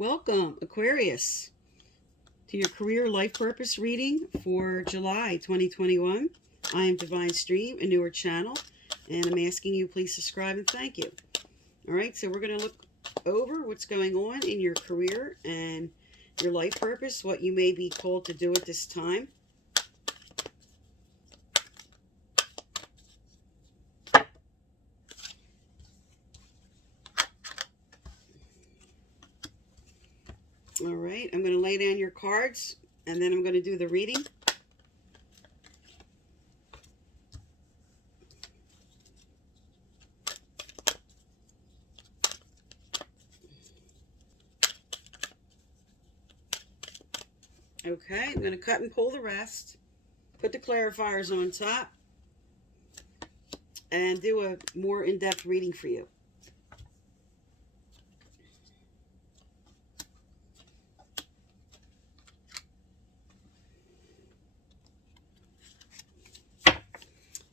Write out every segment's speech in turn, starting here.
Welcome, Aquarius, to your career life purpose reading for July 2021. I am Divine Stream, a newer channel, and I'm asking you please subscribe and thank you. All right, so we're going to look over what's going on in your career and your life purpose, what you may be called to do at this time. All right, I'm going to lay down your cards, and then I'm going to do the reading. Okay, I'm going to cut and pull the rest, put the clarifiers on top, and do a more in-depth reading for you.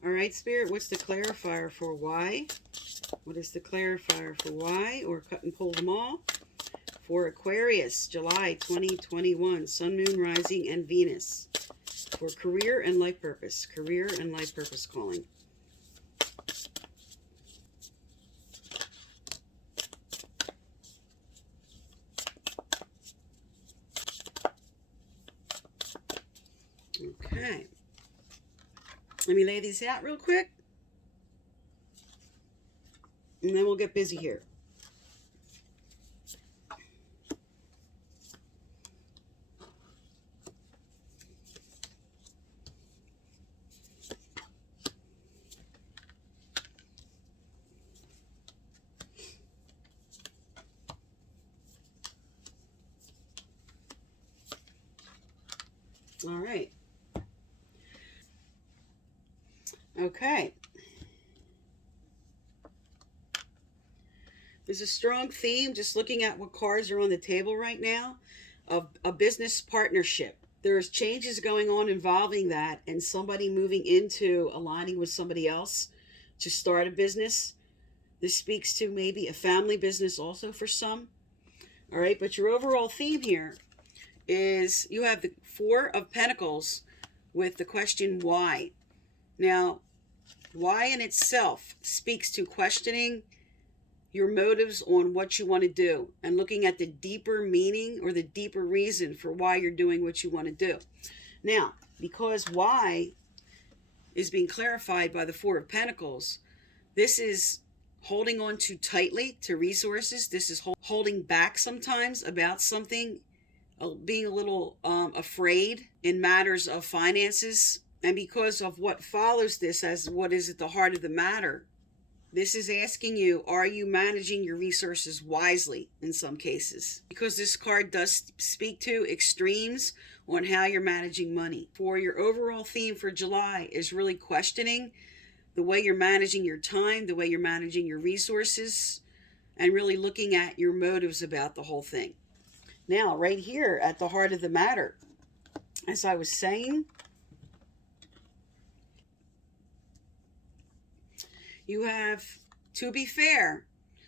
All right, Spirit, what's the clarifier for why? What is the clarifier for why, or cut and pull them all? For Aquarius, July 2021, Sun, Moon, Rising, and Venus. For career and life purpose. Career and life purpose calling. Okay. Let me lay these out real quick, and then we'll get busy here. All right. Okay. There's a strong theme, just looking at what cards are on the table right now, of a business partnership. There's changes going on involving that, and somebody moving into aligning with somebody else to start a business. This speaks to maybe a family business also for some. All right, but your overall theme here is you have the Four of Pentacles with the question why. Now, why in itself speaks to questioning your motives on what you want to do and looking at the deeper meaning or the deeper reason for why you're doing what you want to do. Now, because why is being clarified by the Four of Pentacles, this is holding on too tightly to resources. This is holding back sometimes about something, being a little afraid in matters of finances. And because of what follows this as what is at the heart of the matter, this is asking you, are you managing your resources wisely in some cases? Because this card does speak to extremes on how you're managing money. For your overall theme for July is really questioning the way you're managing your time, the way you're managing your resources, and really looking at your motives about the whole thing. Now, right here at the heart of the matter, as I was saying, you have to be fair.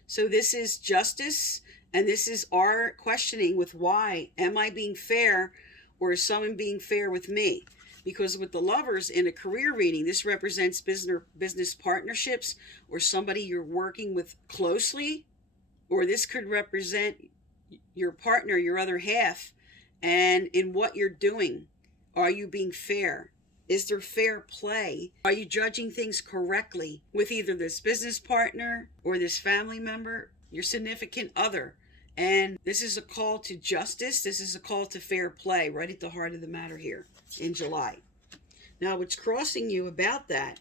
So this is justice, and this is our questioning with why. Am I being fair, or is someone being fair with me? Because with the Lovers in a career reading, this represents business partnerships or somebody you're working with closely, or this could represent your partner, your other half, and in what you're doing. Are you being fair? Is there fair play? Are you judging things correctly with either this business partner or this family member, your significant other? And this is a call to justice. This is a call to fair play, right at the heart of the matter here in July. Now, what's crossing you about that,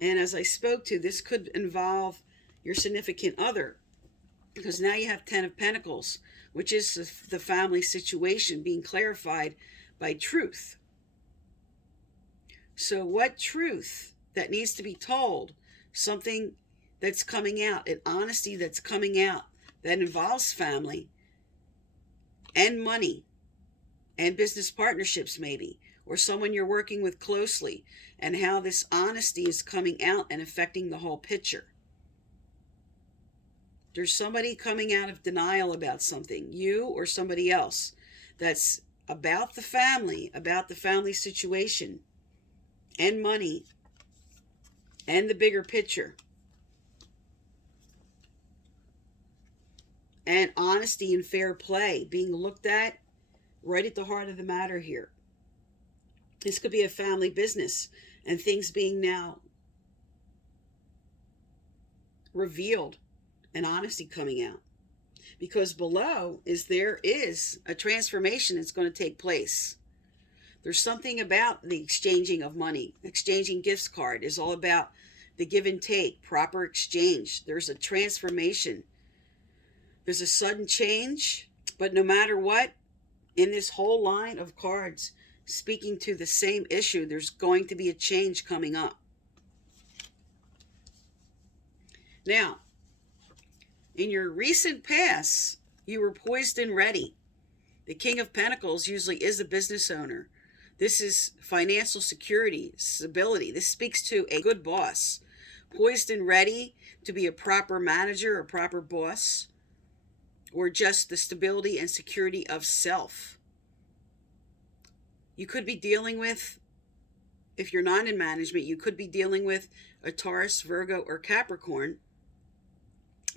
and as I spoke to, this could involve your significant other, because now you have 10 of Pentacles, which is the family situation being clarified by truth. So what truth that needs to be told, something that's coming out, an honesty that's coming out that involves family and money and business partnerships maybe, or someone you're working with closely, and how this honesty is coming out and affecting the whole picture. There's somebody coming out of denial about something, you or somebody else, that's about the family situation and money and the bigger picture. And honesty and fair play being looked at right at the heart of the matter here. This could be a family business and things being now revealed and honesty coming out. Because below there is a transformation that's going to take place. There's something about the exchanging of money. Exchanging gifts card is all about the give and take, proper exchange. There's a transformation. There's a sudden change, but no matter what, in this whole line of cards speaking to the same issue, there's going to be a change coming up. Now, in your recent past, you were poised and ready. The King of Pentacles usually is a business owner. This is financial security, stability. This speaks to a good boss. Poised and ready to be a proper manager, a proper boss, or just the stability and security of self. You could be dealing with, if you're not in management, you could be dealing with a Taurus, Virgo, or Capricorn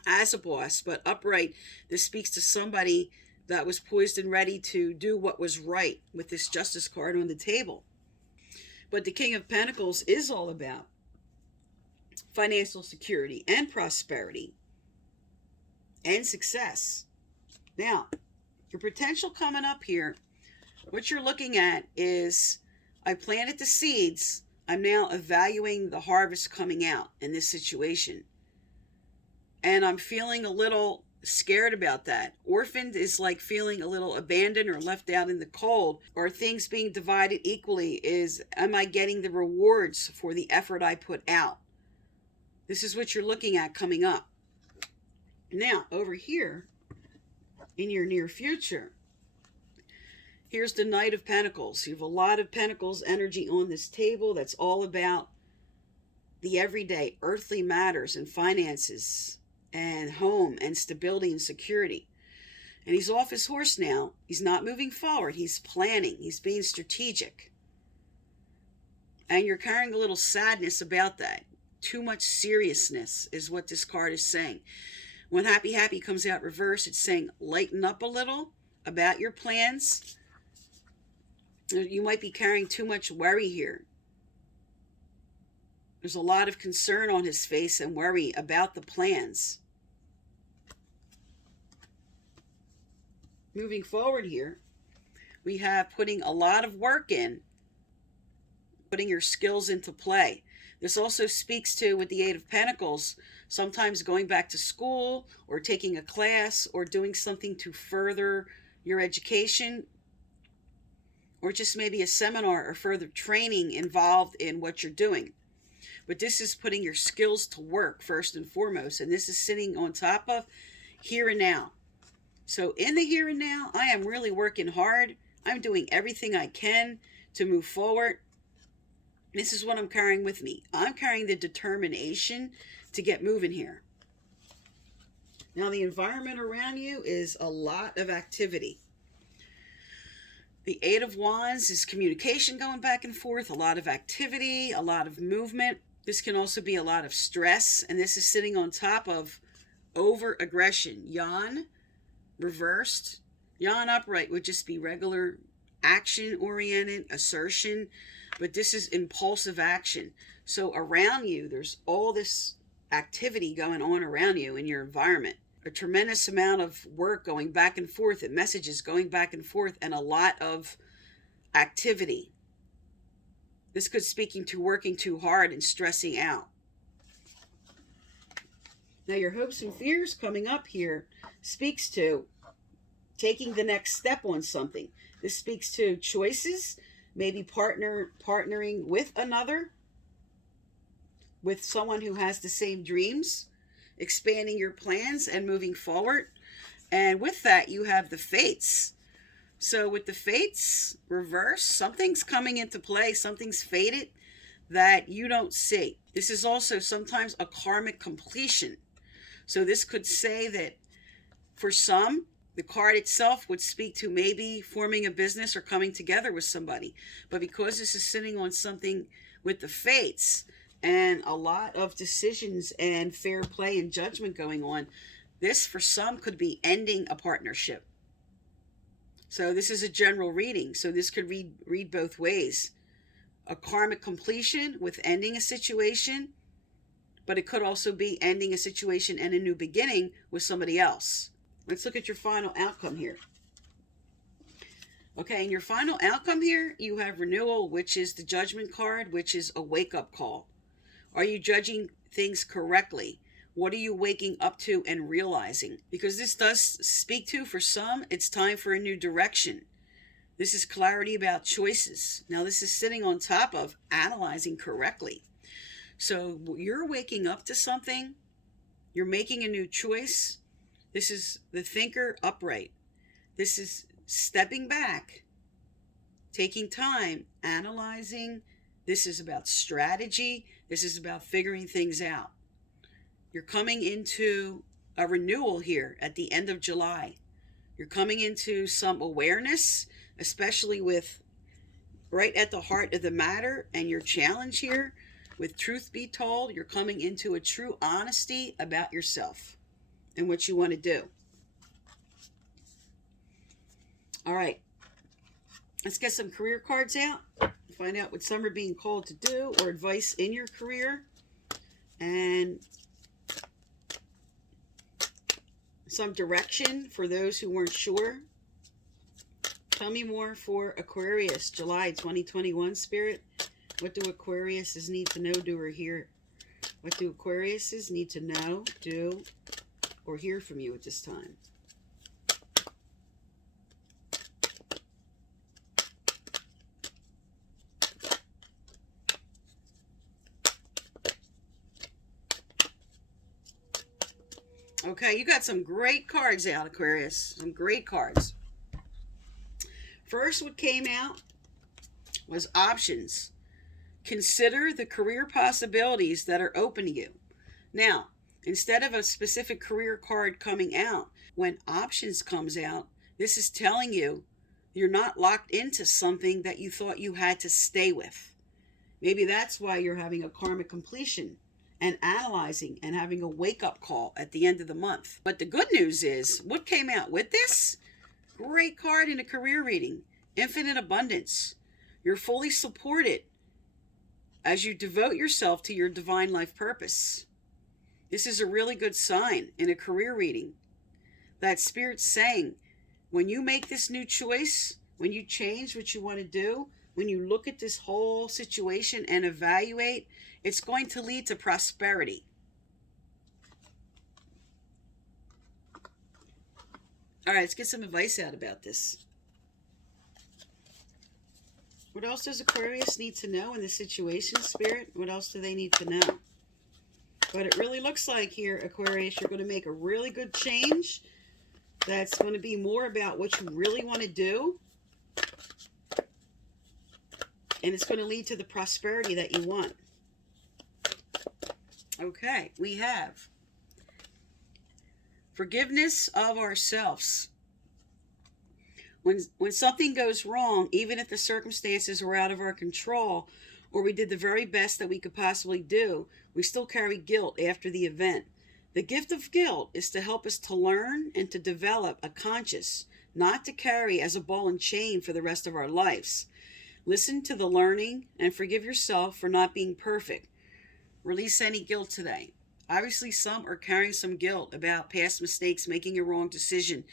as a boss. But upright, this speaks to somebody that was poised and ready to do what was right with this Justice card on the table. But the King of Pentacles is all about financial security and prosperity and success. Now, your potential coming up here, what you're looking at is, I planted the seeds. I'm now evaluating the harvest coming out in this situation. And I'm feeling a little scared about that. Orphaned is like feeling a little abandoned or left out in the cold. Or things being divided equally is, am I getting the rewards for the effort I put out? This is what you're looking at coming up. Now, over here, in your near future, here's the Knight of Pentacles. You have a lot of Pentacles energy on this table. That's all about the everyday earthly matters and finances and home and stability and security. And he's off his horse now. He's not moving forward. He's planning. He's being strategic. And you're carrying a little sadness about that. Too much seriousness is what this card is saying. When Happy Happy comes out reverse, it's saying lighten up a little about your plans. You might be carrying too much worry here. There's a lot of concern on his face and worry about the plans. Moving forward here, we have putting a lot of work in, putting your skills into play. This also speaks to, with the Eight of Pentacles, sometimes going back to school or taking a class or doing something to further your education, or just maybe a seminar or further training involved in what you're doing. But this is putting your skills to work first and foremost, and this is sitting on top of here and now. So in the here and now, I am really working hard. I'm doing everything I can to move forward. This is what I'm carrying with me. I'm carrying the determination to get moving here. Now, the environment around you is a lot of activity. The Eight of Wands is communication going back and forth, a lot of activity, a lot of movement. This can also be a lot of stress, and this is sitting on top of over-aggression. Yan, reversed. Yan upright would just be regular action-oriented, assertion, but this is impulsive action. So around you, there's all this activity going on around you in your environment. A tremendous amount of work going back and forth and messages going back and forth and a lot of activity. This could speaking to working too hard and stressing out. Now your hopes and fears coming up here speaks to taking the next step on something. This speaks to choices, maybe partnering with another, with someone who has the same dreams, expanding your plans and moving forward. And with that, you have the Fates. So with the Fates reverse, something's coming into play, something's fated that you don't see. This is also sometimes a karmic completion. So this could say that for some, the card itself would speak to maybe forming a business or coming together with somebody. But because this is sitting on something with the fates and a lot of decisions and fair play and judgment going on, this for some could be ending a partnership. So this is a general reading. So this could read both ways. A karmic completion with ending a situation, but it could also be ending a situation and a new beginning with somebody else. Let's look at your final outcome here. Okay, in your final outcome here, you have renewal, which is the judgment card, which is a wake-up call. Are you judging things correctly? What are you waking up to and realizing? Because this does speak to, for some, it's time for a new direction. This is clarity about choices. Now, this is sitting on top of analyzing correctly. So you're waking up to something. You're making a new choice. This is the thinker upright. This is stepping back, taking time, analyzing. This is about strategy. This is about figuring things out. You're coming into a renewal here at the end of July. You're coming into some awareness, especially with right at the heart of the matter and your challenge here. With truth be told, you're coming into a true honesty about yourself and what you want to do. All right. Let's get some career cards out. Find out what some are being called to do or advice in your career. And some direction for those who weren't sure. Tell me more for Aquarius, July 2021, Spirit. What do Aquariuses need to know, do, or hear? What do Aquariuses need to know, do, or hear from you at this time? Okay, you got some great cards out, Aquarius. Some great cards. First, what came out was options. Consider the career possibilities that are open to you. Now, instead of a specific career card coming out, when options comes out, this is telling you you're not locked into something that you thought you had to stay with. Maybe that's why you're having a karmic completion and analyzing and having a wake-up call at the end of the month. But the good news is, what came out with this? Great card in a career reading. Infinite abundance. You're fully supported as you devote yourself to your divine life purpose. This is a really good sign in a career reading. That Spirit's saying, when you make this new choice, when you change what you want to do, when you look at this whole situation and evaluate, it's going to lead to prosperity. All right, let's get some advice out about this. What else does Aquarius need to know in this situation, Spirit? What else do they need to know? But it really looks like here, Aquarius, you're going to make a really good change. That's going to be more about what you really want to do. And it's going to lead to the prosperity that you want. Okay, we have forgiveness of ourselves. When something goes wrong, even if the circumstances were out of our control, or we did the very best that we could possibly do, we still carry guilt after the event. The gift of guilt is to help us to learn and to develop a conscience, not to carry as a ball and chain for the rest of our lives. Listen to the learning and forgive yourself for not being perfect. Release any guilt today. Obviously, some are carrying some guilt about past mistakes, making a wrong decision,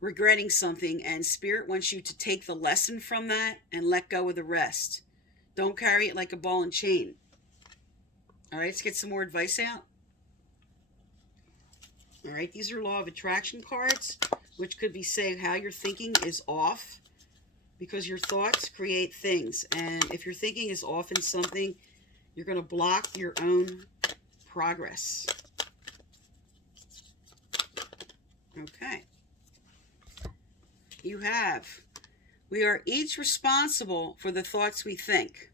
regretting something, and Spirit wants you to take the lesson from that and let go of the rest. Don't carry it like a ball and chain. All right, let's get some more advice out. All right, these are law of attraction cards, which could be saying how your thinking is off, because your thoughts create things. And if your thinking is off in something, you're going to block your own progress. Okay. You have, we are each responsible for the thoughts we think.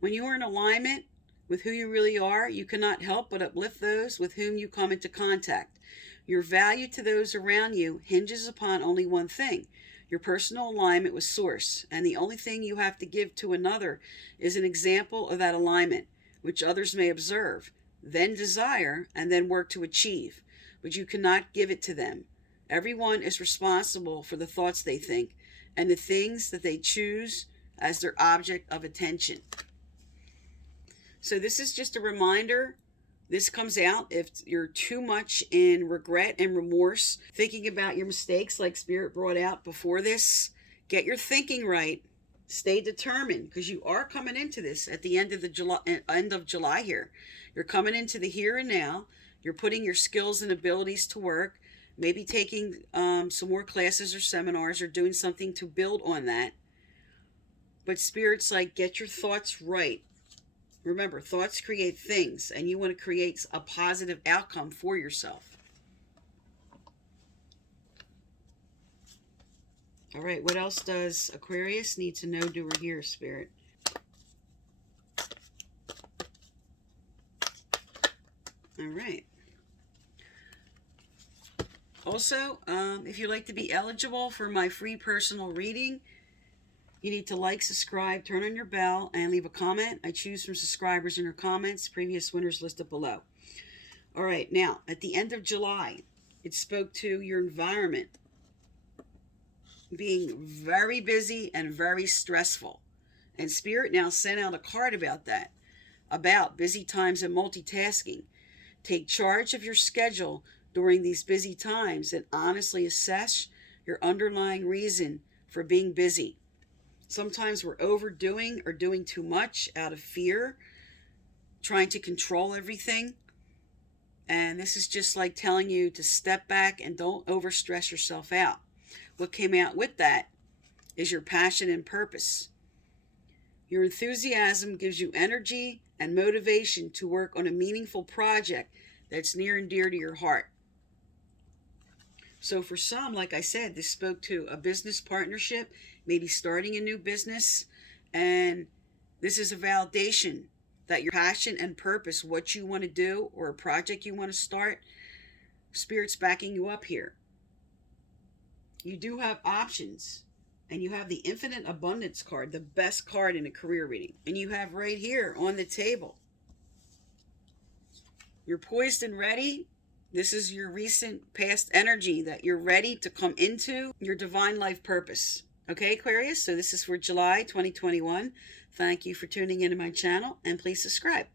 When you are in alignment with who you really are, you cannot help but uplift those with whom you come into contact. Your value to those around you hinges upon only one thing: your personal alignment with Source, and the only thing you have to give to another is an example of that alignment, which others may observe, then desire, and then work to achieve. But you cannot give it to them. Everyone is responsible for the thoughts they think and the things that they choose as their object of attention. So this is just a reminder. This comes out if you're too much in regret and remorse, thinking about your mistakes like Spirit brought out before this. Get your thinking right. Stay determined, because you are coming into this at the end of July here. You're coming into the here and now. You're putting your skills and abilities to work. Maybe taking some more classes or seminars or doing something to build on that. But Spirit's like, get your thoughts right. Remember, thoughts create things, and you want to create a positive outcome for yourself. All right, what else does Aquarius need to know to or hear, Spirit? All right. Also, if you'd like to be eligible for my free personal reading, you need to like, subscribe, turn on your bell, and leave a comment. I choose from subscribers in your comments. Previous winners listed below. All right, now, at the end of July, it spoke to your environment being very busy and very stressful. And Spirit now sent out a card about that, about busy times and multitasking. Take charge of your schedule during these busy times and honestly assess your underlying reason for being busy. Sometimes we're overdoing or doing too much out of fear, trying to control everything. And this is just like telling you to step back and don't overstress yourself out. What came out with that is your passion and purpose. Your enthusiasm gives you energy and motivation to work on a meaningful project that's near and dear to your heart. So for some, like I said, this spoke to a business partnership, maybe starting a new business. And this is a validation that your passion and purpose, what you want to do or a project you want to start, Spirit's backing you up here. You do have options. And you have the Infinite Abundance card, the best card in a career reading. And you have right here on the table, you're poised and ready. This is your recent past energy that you're ready to come into your divine life purpose. Okay, Aquarius? So this is for July 2021. Thank you for tuning into my channel, and please subscribe.